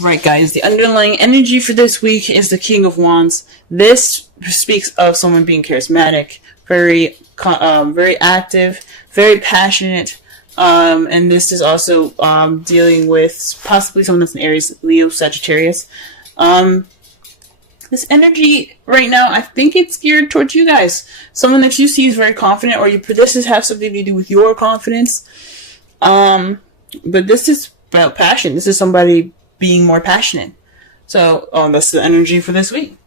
Right, guys, the underlying energy for this week is the King of Wands. This speaks of someone being charismatic, very active, very passionate, and this is also dealing with possibly someone that's an Aries, Leo, Sagittarius. This energy right now, I think it's geared towards you guys. Someone that you see is very confident, or this has something to do with your confidence. But this is about passion. This is somebody being more passionate. So, that's the energy for this week.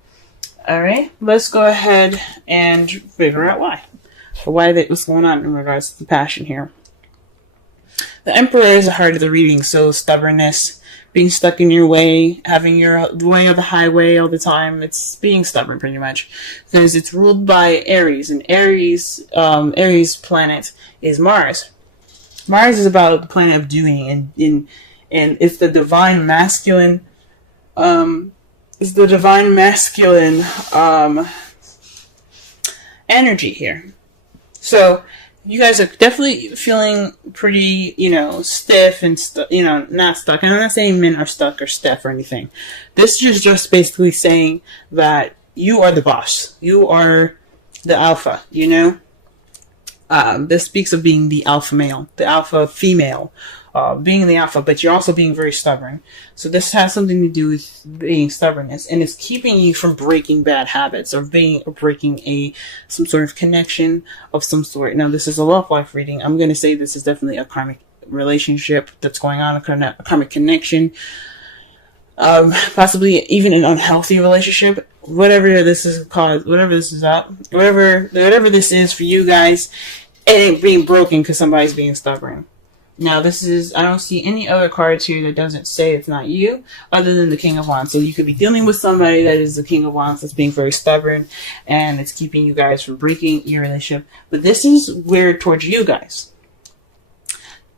Alright, let's go ahead and figure out why. What's going on in regards to the passion here. The Emperor is the heart of the reading, so stubbornness, being stuck in your way, having your way of the highway all the time. It's being stubborn, pretty much, because it's ruled by Aries, and Aries planet is Mars. Mars is about the planet of doing, and it's the divine masculine. Energy here. So you guys are definitely feeling pretty, stiff and not stuck. And I'm not saying men are stuck or stiff or anything. This is just basically saying that you are the boss. You are the alpha. This speaks of being the alpha male, the alpha female, being the alpha, but you're also being very stubborn. So this has something to do with being stubbornness, and it's keeping you from breaking bad habits or breaking some sort of connection of some sort. Now, this is a love life reading. I'm going to say this is definitely a karmic relationship that's going on, a karmic connection, possibly even an unhealthy relationship. Whatever this is called, whatever this is for you guys, it ain't being broken because somebody's being stubborn. Now, I don't see any other cards here that doesn't say it's not you, other than the King of Wands. So you could be dealing with somebody that is the King of Wands that's being very stubborn, and it's keeping you guys from breaking your relationship. But this is weird towards you guys.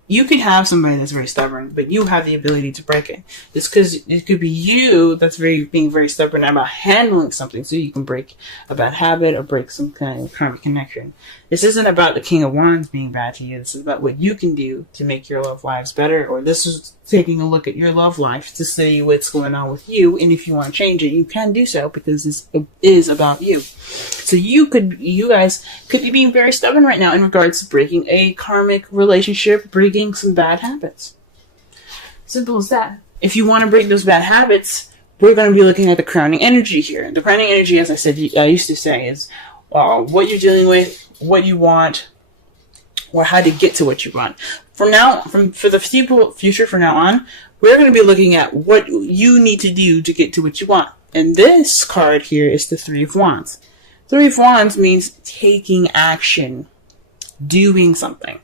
You could have somebody that's very stubborn, but you have the ability to break it. It's because it could be you that's being very stubborn about handling something, so you can break a bad habit or break some kind of karmic connection. This isn't about the King of Wands being bad to you. This is about what you can do to make your love lives better, or this is taking a look at your love life to see what's going on with you, and if you want to change it, you can do so, because this is about you. So you guys could be being very stubborn right now in regards to breaking a karmic relationship, breaking some bad habits. Simple as that. If you want to break those bad habits, we're going to be looking at the crowning energy here. The crowning energy, as I used to say, is what you're dealing with, what you want, or how to get to what you want. For the future from now on, we're going to be looking at what you need to do to get to what you want. And this card here is the Three of Wands. Three of Wands means taking action, doing something,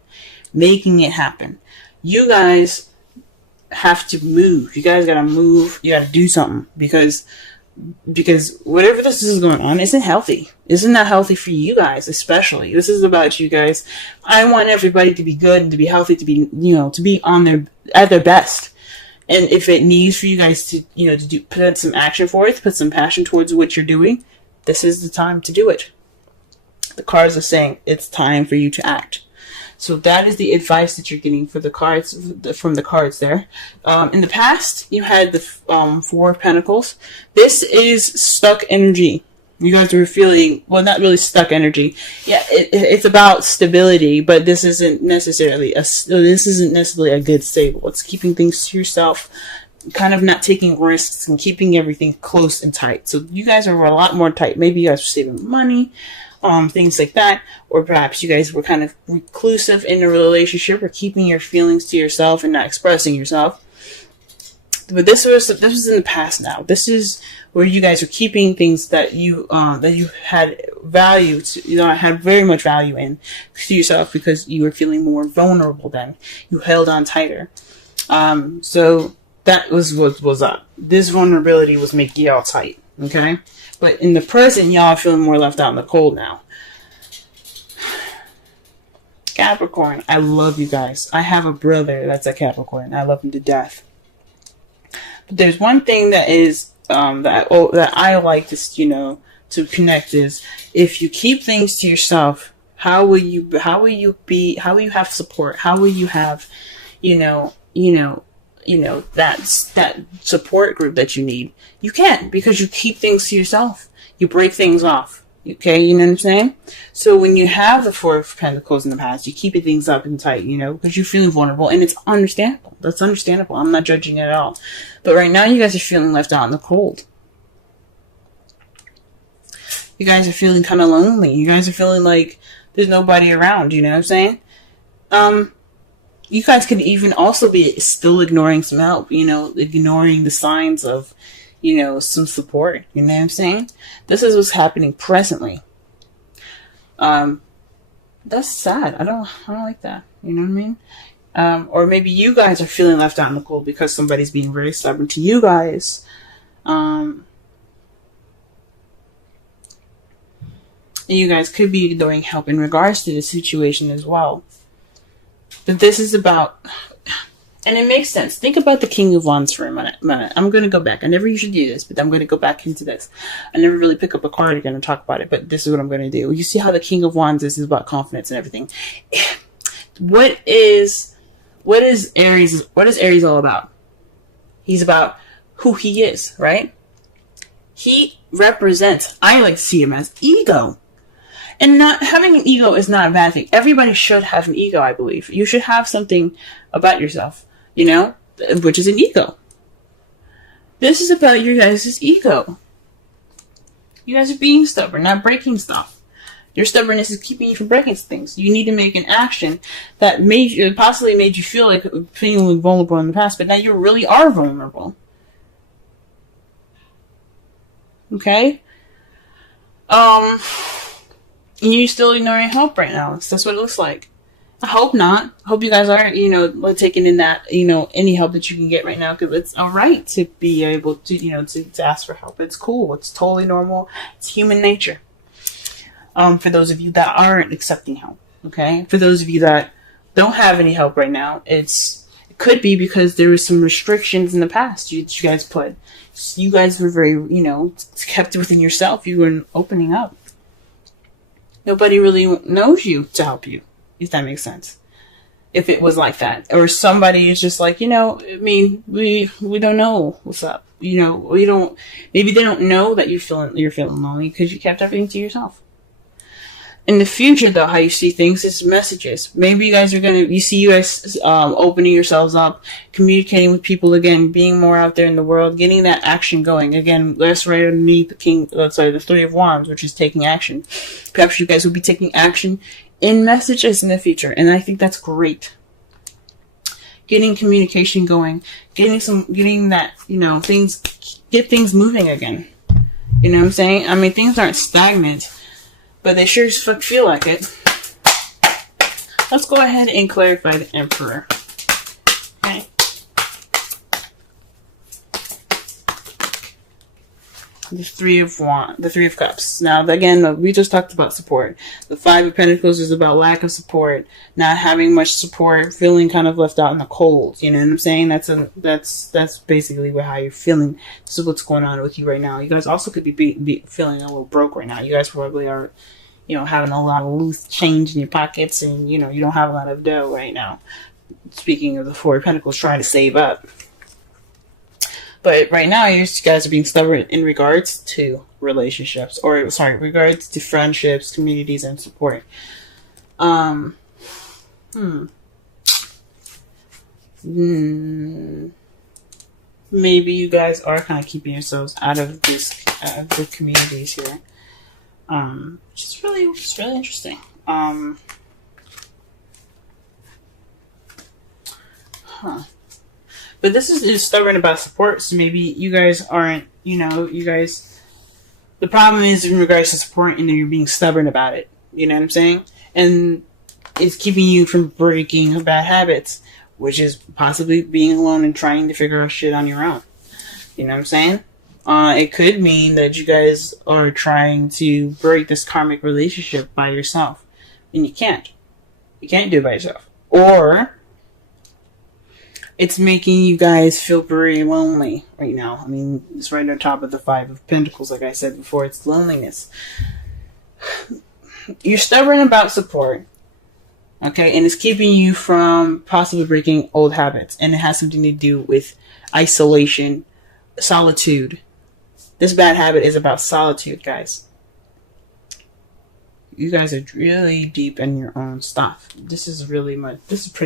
making it happen. You guys have to move. You guys gotta move. You gotta do something, because whatever this is going on isn't healthy. Isn't that healthy for you guys, especially? This is about you guys. I want everybody to be good and to be healthy, to be, to be at their best. And if it needs for you guys to, put some action forth, put some passion towards what you're doing, this is the time to do it. The cards are saying it's time for you to act. So that is the advice that you're getting from the cards there. In the past, you had the Four of Pentacles. This is stuck energy. You guys were feeling, well, not really stuck energy. Yeah, it's about stability, but this isn't necessarily a good stable. It's keeping things to yourself, kind of not taking risks and keeping everything close and tight. So you guys are a lot more tight. Maybe you guys are saving money, things like that, or perhaps you guys were kind of reclusive in a relationship, or keeping your feelings to yourself and not expressing yourself. But this was in the past now. This is where you guys are keeping things that you had value to, had very much value in to yourself, because you were feeling more vulnerable then. You held on tighter. So that was what was up. This vulnerability was making y'all tight, okay? But in the present, y'all are feeling more left out in the cold now. Capricorn, I love you guys. I have a brother that's a Capricorn. I love him to death. But there's one thing that is that I like to connect is, if you keep things to yourself, how will you have support? How will you have that support group that you need. You can't, because you keep things to yourself. You break things off. Okay, you know what I'm saying? So when you have the Four of Pentacles in the past, you keep things up and tight, because you're feeling vulnerable, and it's understandable. That's understandable. I'm not judging it at all. But right now, you guys are feeling left out in the cold. You guys are feeling kind of lonely. You guys are feeling like there's nobody around, you know what I'm saying? You guys could even also be still ignoring some help, ignoring the signs of, some support, you know what I'm saying? This is what's happening presently. That's sad. I don't like that. You know what I mean? Or maybe you guys are feeling left out in the cold because somebody's being very stubborn to you guys. You guys could be ignoring help in regards to the situation as well. But this is about, and it makes sense. Think about the King of Wands for a minute. I'm going to go back. I never usually do this, but I'm going to go back into this. I never really pick up a card again and talk about it, but this is what I'm going to do. You see how the King of Wands is about confidence and everything. What is Aries all about? He's about who he is, right? He represents, I like to see him as ego. And not having an ego is not a bad thing. Everybody should have an ego, I believe. You should have something about yourself, which is an ego. This is about your guys' ego. You guys are being stubborn, not breaking stuff. Your stubbornness is keeping you from breaking things. You need to make an action that possibly made you feel like feeling vulnerable in the past, but now you really are vulnerable. Okay? You're still ignoring help right now. That's what it looks like. I hope not. I hope you guys are, taking in that, any help that you can get right now, because it's all right to be able to, to ask for help. It's cool. It's totally normal. It's human nature. For those of you that aren't accepting help, okay? For those of you that don't have any help right now, it could be because there was some restrictions in the past you guys put. You guys were very, kept within yourself. You weren't opening up. Nobody really knows you to help you, if that makes sense. If it was like that. Or somebody is just like, we don't know what's up. Maybe they don't know that you're feeling lonely because you kept everything to yourself. In the future, though, how you see things is messages. Maybe you guys opening yourselves up, communicating with people again, being more out there in the world, getting that action going. Again, that's right underneath the Three of Wands, which is taking action. Perhaps you guys will be taking action in messages in the future, and I think that's great. Getting communication going, getting that, get things moving again. You know what I'm saying? I mean, things aren't stagnant, but they sure as fuck feel like it. Let's go ahead and clarify the Emperor. Okay. The Three of Cups. Now, again, we just talked about support. The Five of Pentacles is about lack of support, not having much support, feeling kind of left out in the cold. You know what I'm saying? That's basically how you're feeling. This is what's going on with you right now. You guys also could be feeling a little broke right now. You guys probably are, having a lot of loose change in your pockets, and you don't have a lot of dough right now. Speaking of the Four of Pentacles, trying to save up. But right now, you guys are being stubborn in regards to relationships, regards to friendships, communities, and support. Maybe you guys are kind of keeping yourselves out of the communities here, which is really interesting. But this is just stubborn about support, so maybe you guys aren't, the problem is in regards to support, and you're being stubborn about it. You know what I'm saying? And it's keeping you from breaking bad habits, which is possibly being alone and trying to figure out shit on your own. You know what I'm saying? It could mean that you guys are trying to break this karmic relationship by yourself, and you can't. You can't do it by yourself. Or it's making you guys feel very lonely right now. I mean, it's right on top of the Five of Pentacles, like I said before. It's loneliness. You're stubborn about support. Okay, and it's keeping you from possibly breaking old habits, and it has something to do with isolation, solitude. This bad habit is about solitude, guys. You guys are really deep in your own stuff. This is pretty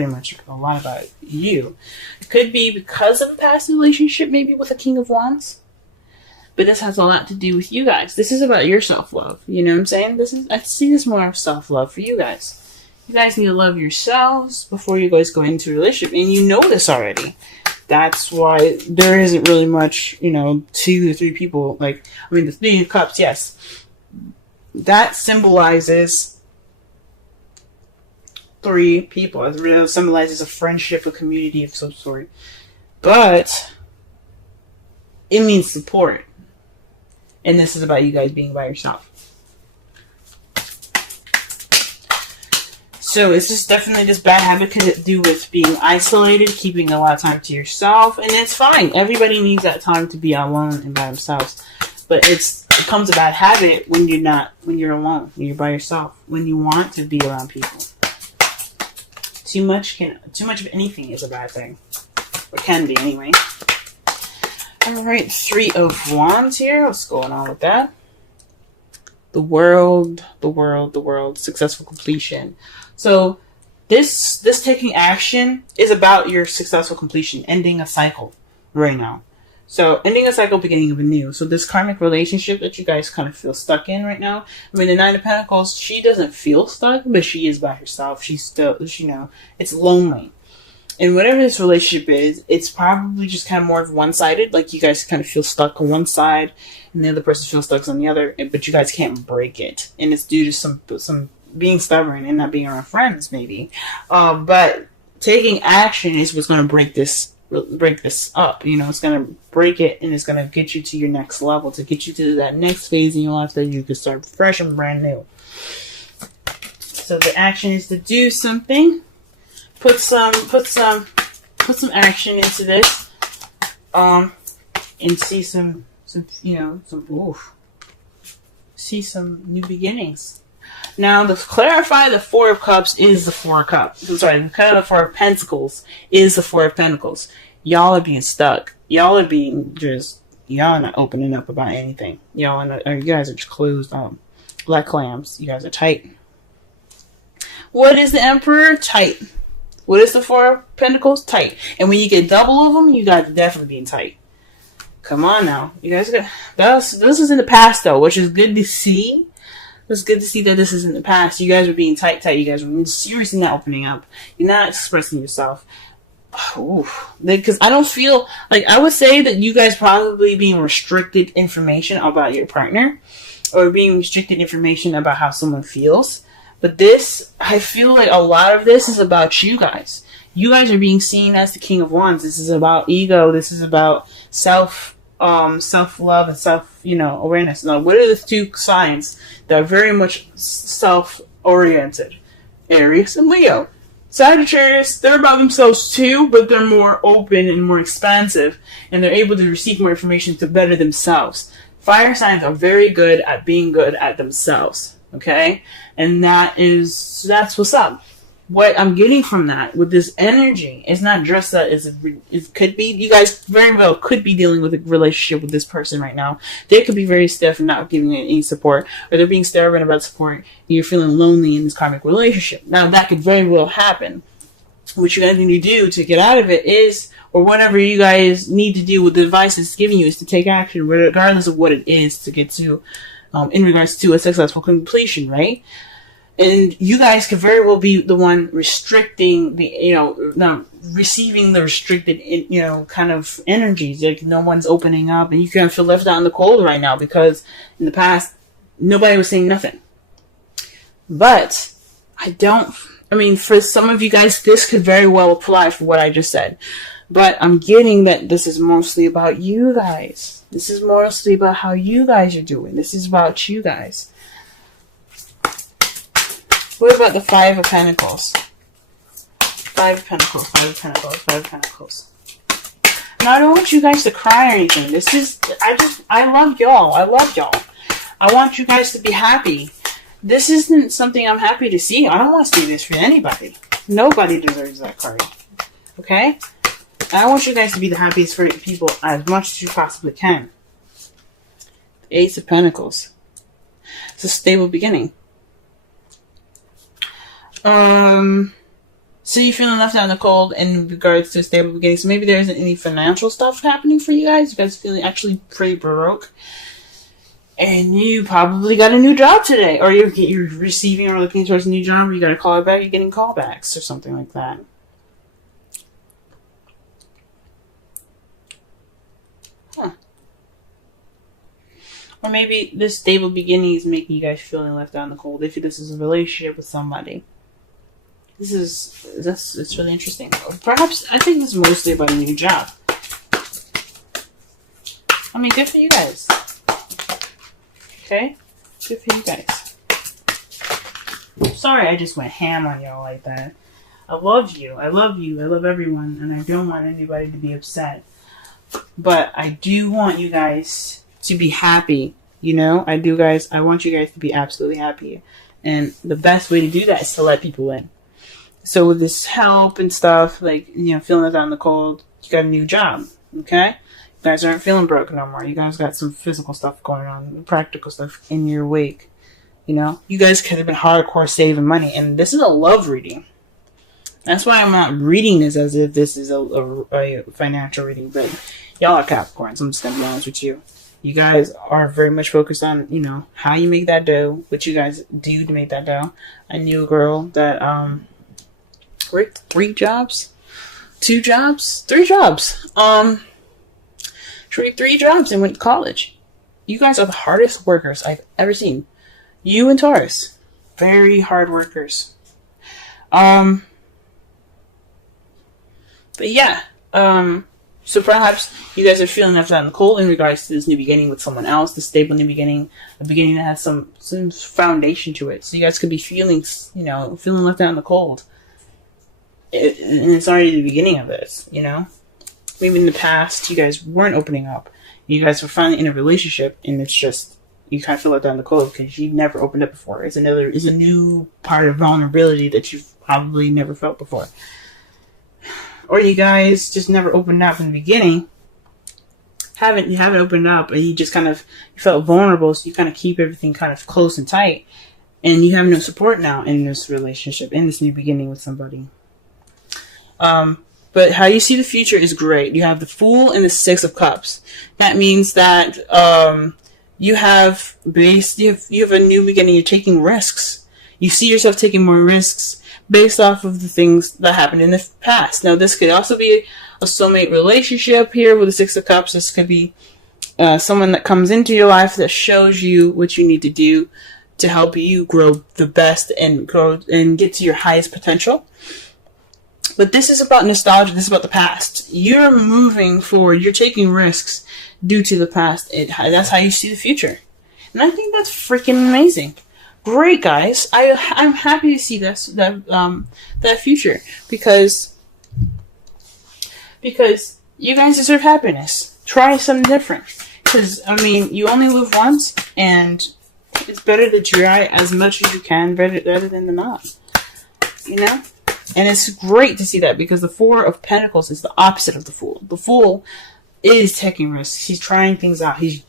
much a lot about you. It could be because of a past relationship, maybe with a King of Wands. But this has a lot to do with you guys. This is about your self-love. You know what I'm saying? I see this more of self-love for you guys. You guys need to love yourselves before you guys go into a relationship. And you know this already. That's why there isn't really much, 2 to 3 people. The Three of Cups, yes. That symbolizes 3 people. It really symbolizes a friendship, a community of some sort. But it means support. And this is about you guys being by yourself. So it's just definitely this bad habit could do with being isolated, keeping a lot of time to yourself, and it's fine. Everybody needs that time to be alone and by themselves. But it becomes a bad habit when you're alone, when you're by yourself, when you want to be around people. Too much of anything is a bad thing. Or can be anyway. Alright, 3 of Wands here. What's going on with that? The world, successful completion. So this taking action is about your successful completion, ending a cycle right now. So ending a cycle, beginning of a new. So this karmic relationship that you guys kind of feel stuck in right now. I mean, the 9 of Pentacles, she doesn't feel stuck, but she is by herself. She's still, it's lonely. And whatever this relationship is, it's probably just kind of more of one-sided. Like you guys kind of feel stuck on one side, and the other person feels stuck on the other. But you guys can't break it, and it's due to some being stubborn and not being around friends, maybe. But taking action is what's going to break this up. It's going to break it, and it's going to get you to your next level, to get you to that next phase in your life that you can start fresh and brand new. So the action is to do something. Put some action into this, and see some new beginnings. Now, to clarify, the 4 of Cups is the 4 of Cups. I'm sorry, the 4 of Pentacles is the 4 of Pentacles. Y'all are being stuck. Y'all are not opening up about anything. You guys are just closed like clams. You guys are tight. What is the Emperor? Tight. What is the 4 of Pentacles? Tight. And when you get double of them, you guys are definitely being tight. Come on now. You guys this is in the past though, which is good to see. It's good to see that this is in the past. You guys are being tight. You guys are seriously not opening up. You're not expressing yourself. Because I don't feel I would say that you guys probably being restricted information about your partner, or being restricted information about how someone feels. But this, I feel like a lot of this is about you guys. You guys are being seen as the King of Wands. This is about ego. This is about self-love and self-awareness. Now, what are the 2 signs that are very much self-oriented? Aries and Leo. Sagittarius, they're about themselves too, but they're more open and more expansive, and they're able to receive more information to better themselves. Fire signs are very good at being good at themselves. Okay? And that's what's up. What I'm getting from that with this energy is not just that it could be, you guys very well could be dealing with a relationship with this person right now. They could be very stiff and not giving you any support, or they're being stubborn about support, and you're feeling lonely in this karmic relationship. Now that could very well happen. What you guys need to do to get out of it is, or whatever you guys need to do with the advice it's giving you, is to take action regardless of what it is to get to, in regards to a successful completion, right? And you guys could very well be the one restricting receiving the restricted, kind of energies. Like no one's opening up, and you kind of feel left out in the cold right now because in the past, nobody was saying nothing. But for some of you guys, this could very well apply for what I just said. But I'm getting that this is mostly about you guys. This is mostly about how you guys are doing. This is about you guys. What about the 5 of Pentacles? 5 of Pentacles, 5 of Pentacles, 5 of Pentacles. Now, I don't want you guys to cry or anything. I love y'all. I want you guys to be happy. This isn't something I'm happy to see. I don't want to see this for anybody. Nobody deserves that card. Okay? I want you guys to be the happiest for people as much as you possibly can. Ace of Pentacles. It's a stable beginning. So you're feeling left out in the cold in regards to a stable beginning. So maybe there isn't any financial stuff happening for you guys. You guys feeling actually pretty broke. And you probably got a new job today. Or you're receiving or looking towards a new job. Or you got a call back. You're getting callbacks or something like that. Huh. Or maybe this stable beginning is making you guys feeling left out in the cold. If this is a relationship with somebody. It's really interesting. Perhaps, I think this is mostly about a new job. I mean, good for you guys. Okay? Good for you guys. Sorry I just went ham on y'all like that. I love you. I love you. I love everyone. And I don't want anybody to be upset. But I do want you guys to be happy. You know? I want you guys to be absolutely happy. And the best way to do that is to let people in. So with this help and stuff, like, you know, feeling it out in the cold, you got a new job, okay? You guys aren't feeling broken no more. You guys got some physical stuff going on, practical stuff in your wake, you know? You guys could have been hardcore saving money, and this is a love reading. That's why I'm not reading this as if this is a financial reading, but y'all are Capricorns, I'm just going to be honest with you. You guys are very much focused on, you know, how you make that dough, what you guys do to make that dough. I knew a girl that, worked 3 jobs? 2 jobs? 3 jobs. She worked 3 jobs and went to college. You guys are the hardest workers I've ever seen. You and Taurus. Very hard workers. But yeah. So perhaps you guys are feeling left out in the cold in regards to this new beginning with someone else, the stable new beginning, a beginning that has some foundation to it. So you guys could be feeling left out in the cold. And it's already the beginning of this, you know? Maybe in the past, you guys weren't opening up. You guys were finally in a relationship, and it's just, you kind of feel it down the cold because you've never opened up before. It's a new part of vulnerability that you've probably never felt before. Or you guys just never opened up in the beginning. You haven't opened up, and you just kind of you felt vulnerable, so you kind of keep everything kind of close and tight. And you have no support now in this relationship, in this new beginning with somebody. But how you see the future is great. You have the Fool and the 6 of Cups. That means that you have a new beginning. You're taking risks. You see yourself taking more risks based off of the things that happened in the past. Now, this could also be a soulmate relationship here with the 6 of Cups. This could be someone that comes into your life that shows you what you need to do to help you grow the best and grow and get to your highest potential. But this is about nostalgia. This is about the past. You're moving forward. You're taking risks due to the past. That's how you see the future. And I think that's freaking amazing. Great, guys. I'm happy to see that future because you guys deserve happiness. Try something different. Because, I mean, you only live once, and it's better to try as much as you can, better than not. You know? And it's great to see that because the 4 of Pentacles is the opposite of the Fool. The Fool is taking risks. He's trying things out. He's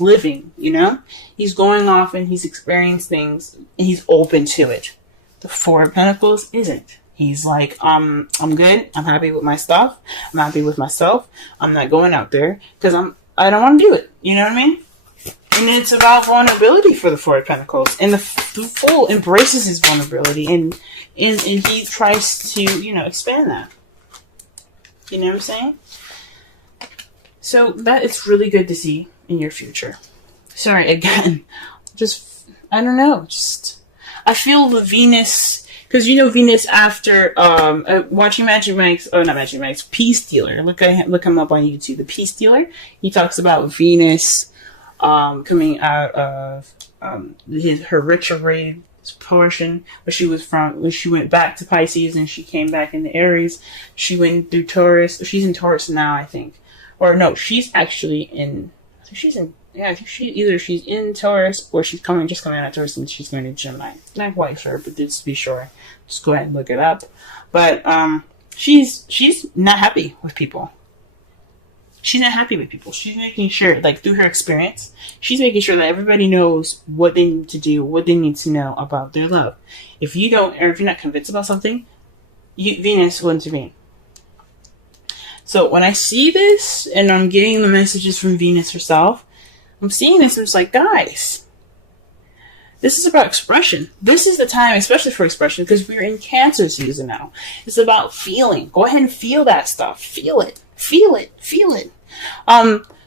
living, you know? He's going off and he's experiencing things and he's open to it. The 4 of Pentacles isn't. He's like, I'm good. I'm happy with my stuff. I'm happy with myself. I'm not going out there because I don't want to do it. You know what I mean? And it's about vulnerability for the 4 of Pentacles. And the Fool embraces his vulnerability and he tries to, expand that. You know what I'm saying? So that is really good to see in your future. Sorry, again. I don't know. I feel the Venus, because Venus after, watching Magic Mike's, not Magic Mike's, Peace Dealer. Look him up on YouTube. The Peace Dealer. He talks about Venus, coming out of, her retrograde portion when she went back to Pisces and she came back into Aries. She went through Taurus. She's in Taurus now, I think. Or no, she's actually in So she's in, yeah, I think she's in Taurus or she's just coming out of Taurus and she's going to Gemini. Not quite sure, but just to be sure, just go ahead and look it up. But she's not happy with people. She's not happy with people. She's making sure, like through her experience, she's making sure that everybody knows what they need to do, what they need to know about their love. If you don't, or if you're not convinced about something, Venus will intervene. So when I see this, and I'm getting the messages from Venus herself, I'm seeing this, and it's like, guys, this is about expression. This is the time, especially for expression, because we're in Cancer season now. It's about feeling. Go ahead and feel that stuff. Feel it. Feel it. Feel it.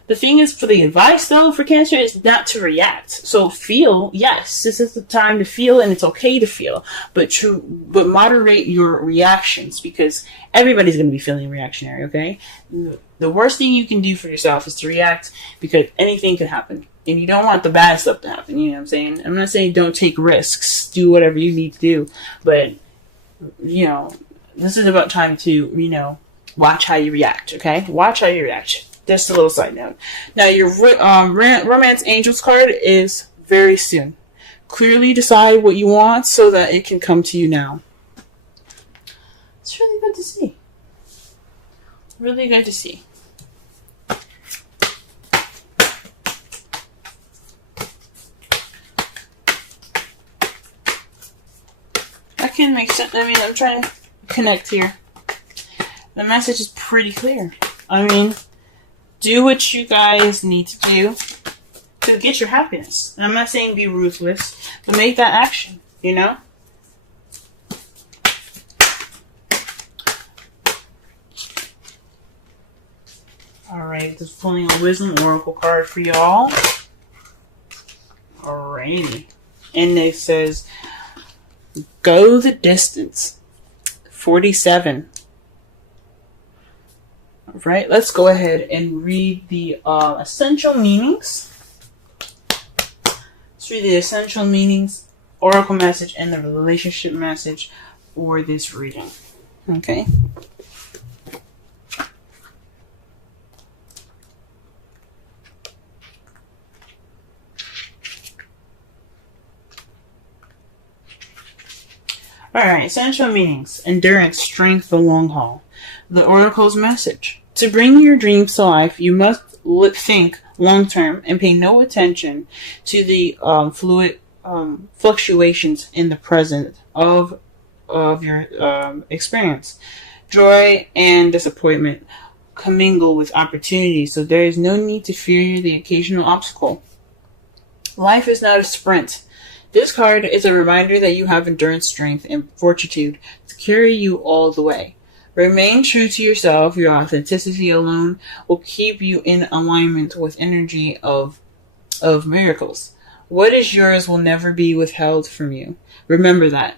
The thing is, for the advice, though, for Cancer, is not to react. So feel, yes, this is the time to feel, and it's okay to feel. But moderate your reactions, because everybody's going to be feeling reactionary, okay? The worst thing you can do for yourself is to react, because anything can happen. And you don't want the bad stuff to happen, you know what I'm saying? I'm not saying don't take risks. Do whatever you need to do. But, you know, this is about time to, watch how you react, okay? Watch how you react. Just a little side note. Now, your Romance Angels card is very soon. Clearly decide what you want so that it can come to you now. It's really good to see. Really good to see. That can make sense. I mean, I'm trying to connect here. The message is pretty clear. I mean, do what you guys need to do to get your happiness. And I'm not saying be ruthless, but make that action, Alright, just pulling a Wisdom Oracle card for y'all. Alrighty. And it says, go the distance. 47. Right, let's go ahead and read the essential meanings. Let's read the essential meanings, oracle message, and the relationship message for this reading. Okay. Alright, essential meanings. Endurance, strength, the long haul. The oracle's message. To bring your dreams to life, you must think long-term and pay no attention to the fluid fluctuations in the present of your experience. Joy and disappointment commingle with opportunity, so there is no need to fear the occasional obstacle. Life is not a sprint. This card is a reminder that you have endurance, strength, and fortitude to carry you all the way. Remain true to yourself. Your authenticity alone will keep you in alignment with energy of miracles. What is yours will never be withheld from you. Remember that.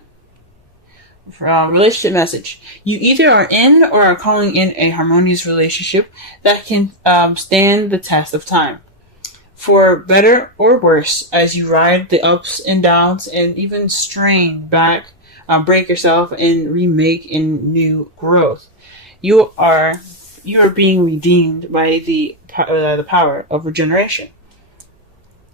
Relationship message. You either are in or are calling in a harmonious relationship that can stand the test of time. For better or worse, as you ride the ups and downs and even strain back, break yourself and remake in new growth. You are being redeemed by the power of regeneration.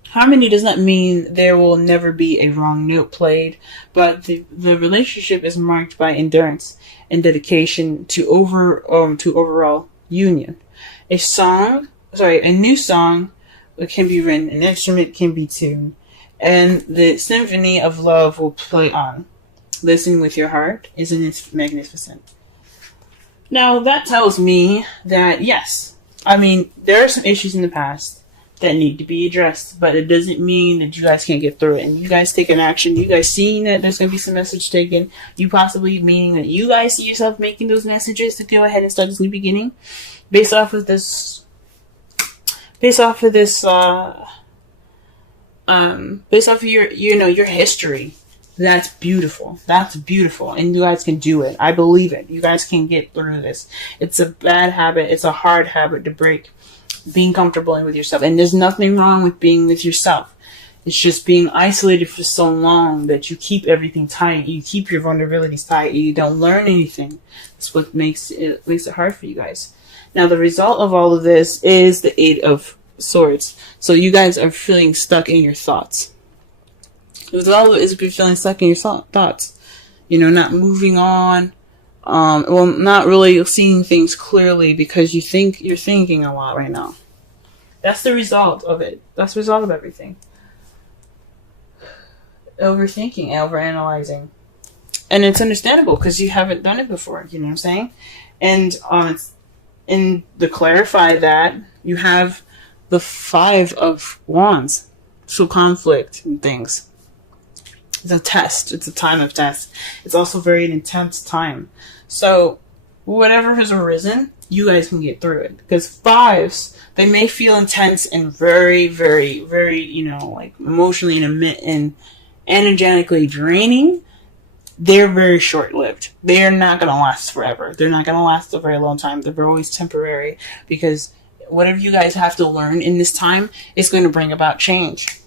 Harmony does not mean there will never be a wrong note played, but the relationship is marked by endurance and dedication to overall union. A new song can be written, an instrument can be tuned, and the symphony of love will play on. Listen with your heart. Isn't it magnificent? Now, that tells me that, yes, I mean, there are some issues in the past that need to be addressed, but it doesn't mean that you guys can't get through it. And you guys take an action. You guys seeing that there's going to be some message taken. You possibly meaning that you guys see yourself making those messages to go ahead and start this new beginning. Based off of your history. That's beautiful. That's beautiful. And you guys can do it. I believe it. You guys can get through this. It's a bad habit. It's a hard habit to break. Being comfortable with yourself. And there's nothing wrong with being with yourself. It's just being isolated for so long that you keep everything tight. You keep your vulnerabilities tight. You don't learn anything. That's what makes it hard for you guys. Now, the result of all of this is the Eight of Swords. So you guys are feeling stuck in your thoughts. With all of it is feeling stuck in your thoughts. You know, not moving on. Well, not really seeing things clearly because you're thinking a lot right now. That's the result of it. That's the result of everything. Overthinking, overanalyzing. And it's understandable because you haven't done it before, you know what I'm saying? And in to clarify that, you have the 5 of Wands. So conflict and things. It's a test. It's a time of test. It's also very intense time. So whatever has arisen, you guys can get through it. Because 5s, they may feel intense and very, very, very, you know, like emotionally and energetically draining. They're very short-lived. They're not going to last forever. They're not going to last a very long time. They're always temporary because whatever you guys have to learn in this time is going to bring about change.